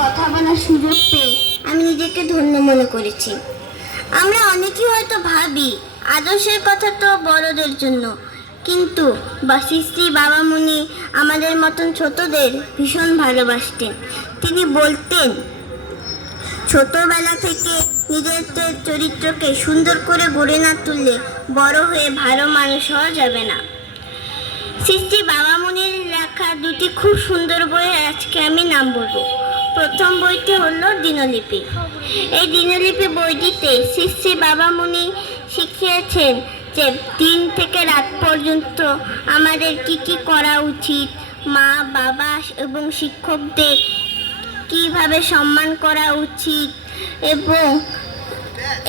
কথা বলার সুযোগ পেয়ে আমি নিজেকে ধন্য মনে করেছি। আমরা অনেকেই হয়তো ভাবি আদর্শের কথা তো বড়দের জন্য, কিন্তু শ্রী বাবা মুনি আমাদের মতন ছোটদের ভীষণ ভালোবাসতেন। তিনি বলতেন, ছোটবেলা থেকে নিজের চরিত্রকে সুন্দর করে গড়ে না তুললে বড় হয়ে ভালো মানুষ হওয়া যাবে না। শ্রী বাবা মুনির লেখা দুটি খুব সুন্দর বই আজকে আমি নাম বলবো। প্রথম বইটি হলো দিনলিপি। এই দিনলিপি বইটিতে শ্রী বাবা মুনি শিখিয়েছেন যে দিন থেকে রাত পর্যন্ত আমাদের কি কি করা উচিত, মা বাবা এবং শিক্ষকদের কিভাবে সম্মান করা উচিত, এবং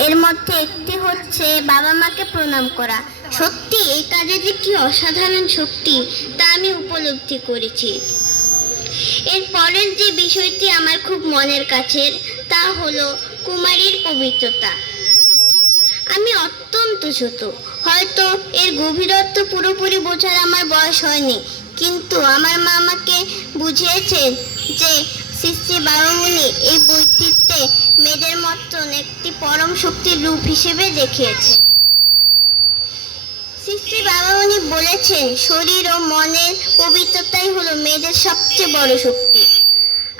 এর মধ্যে একটি হচ্ছে বাবা মাকে প্রণাম করা। সত্যি এই কাজে যে কি অসাধারণ শক্তি তা আমি উপলব্ধি করেছি। এর পরের যে বিষয়টি আমার খুব মনের কাছের তা হলো কুমারীর পবিত্রতা। আমি অত্যন্ত ছোট, হয়তো এর গভীরত্ব পুরোপুরি বোঝার আমার বয়স হয়নি, কিন্তু আমার মা আমাকে বুঝিয়েছেন যে শ্রী বাবা মুনি এই বইটিতে মেয়েদের মতন একটি পরম শক্তির রূপ হিসেবে দেখিয়েছেন। শ্রী বাবা মুনি বলেছেন, শরীর ও মনের পবিত্রতাই হলো মেয়েদের সবচেয়ে বড় শক্তি।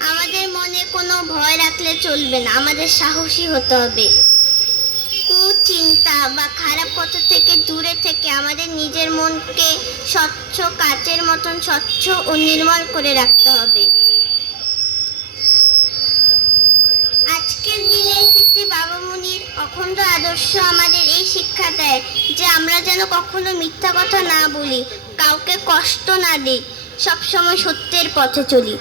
আমাদের মনে কোনো ভয় রাখলে চলবে না, আমাদের সাহসী হতে হবে। কুচিন্তা বা খারাপ কথা থেকে দূরে থেকে আমাদের নিজের মনকে স্বচ্ছ কাচের মতন স্বচ্ছ ও নির্মল করে রাখতে হবে। আজকের দিনে শ্রী বাবা মুনির অখণ্ড আদর্শ আমাদের এই শিক্ষা দেয় যে আমরা যেন কখনো মিথ্যা কথা না বলি, কাউকে কষ্ট না দিই, সবসময় সত্যের পথে চলি।